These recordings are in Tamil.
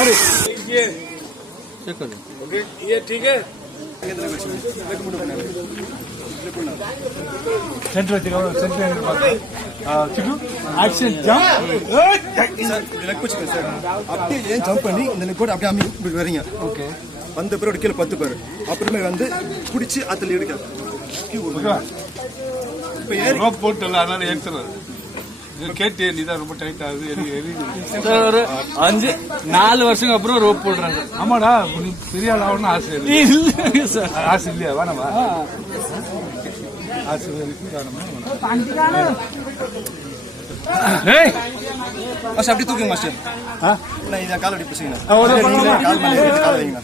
अरे ये चेक करो। ओके, ये ठीक है। सेंटर चिकू एक्शन जंप कुछ சார் அப்படியே ஜம்ப் பண்ணி இந்த லெக் கூட அப்படியே அம்மி இப்படி வரீங்க. ஓகே வந்த பிறகு கீழே 10 பேர் அப்புறமே வந்து பிடிச்சி அத்துல எடுக்க இப்போ ஏறி ரோப் போட்டல அதனால ஏத்துறாரு. இது கேட்டே நீதான் ரொம்ப டைட் ஆகுது எரி சார் ஒரு 4 வருஷம் அப்புறம் ரோப் போடுறாங்க. ஆமாடா நீ பெரிய ஆள் ஆகணும்னு ஆசை இல்லை. இல்ல சார் ஆசை இல்லையா வேணாமா ஆசை வேணுமா மாஸ்டர் அப்படி தூக்குங்க மாஸ்டர். நான் இத கால் அப்படி பிடிச்சீங்க. கால் வைங்க.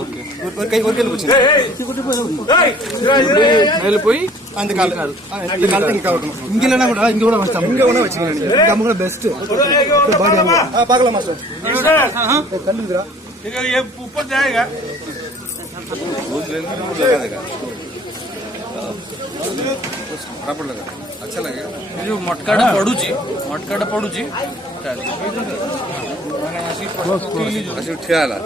ஓகே ஒரு கையில பிடிச்சீங்க. மேல போய் அந்த கால் இந்த கால் இங்க வைக்கணும். இங்க இல்லனா கூட இங்க கூட வச்சா இங்க வேணா வச்சுங்க. நீங்க நம்ம கூட பெஸ்ட் பாடி பார்க்கலாம் மாஸ்டர். கல்லுங்கடா ये ऊपर जाएगा बराबर लगा अच्छा लगेगा जो मटकाटा पडुची ठेला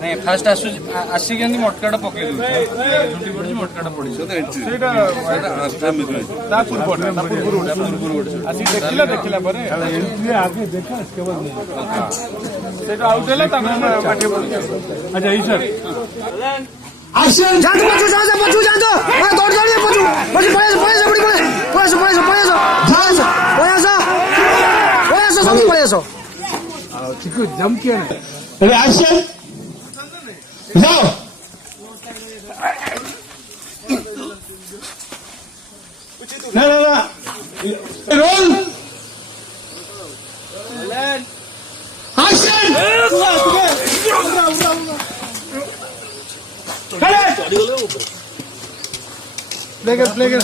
नहीं फास्ट आसिक मटकाटा पकई झुंटी पड़ी मटकाटा पड़ी देखला पर आगे देखा इसके बाद सेटा आउट देला अच्छा ई सर एक्शन जान दो बच्चों जान दो मैं दौड़ दौड़िए बच्चों पड़े सभी पड़े सो चिकू जंप किया ना अरे एक्शन जाओ ना रोल एक्शन प्ले कर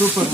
सूपर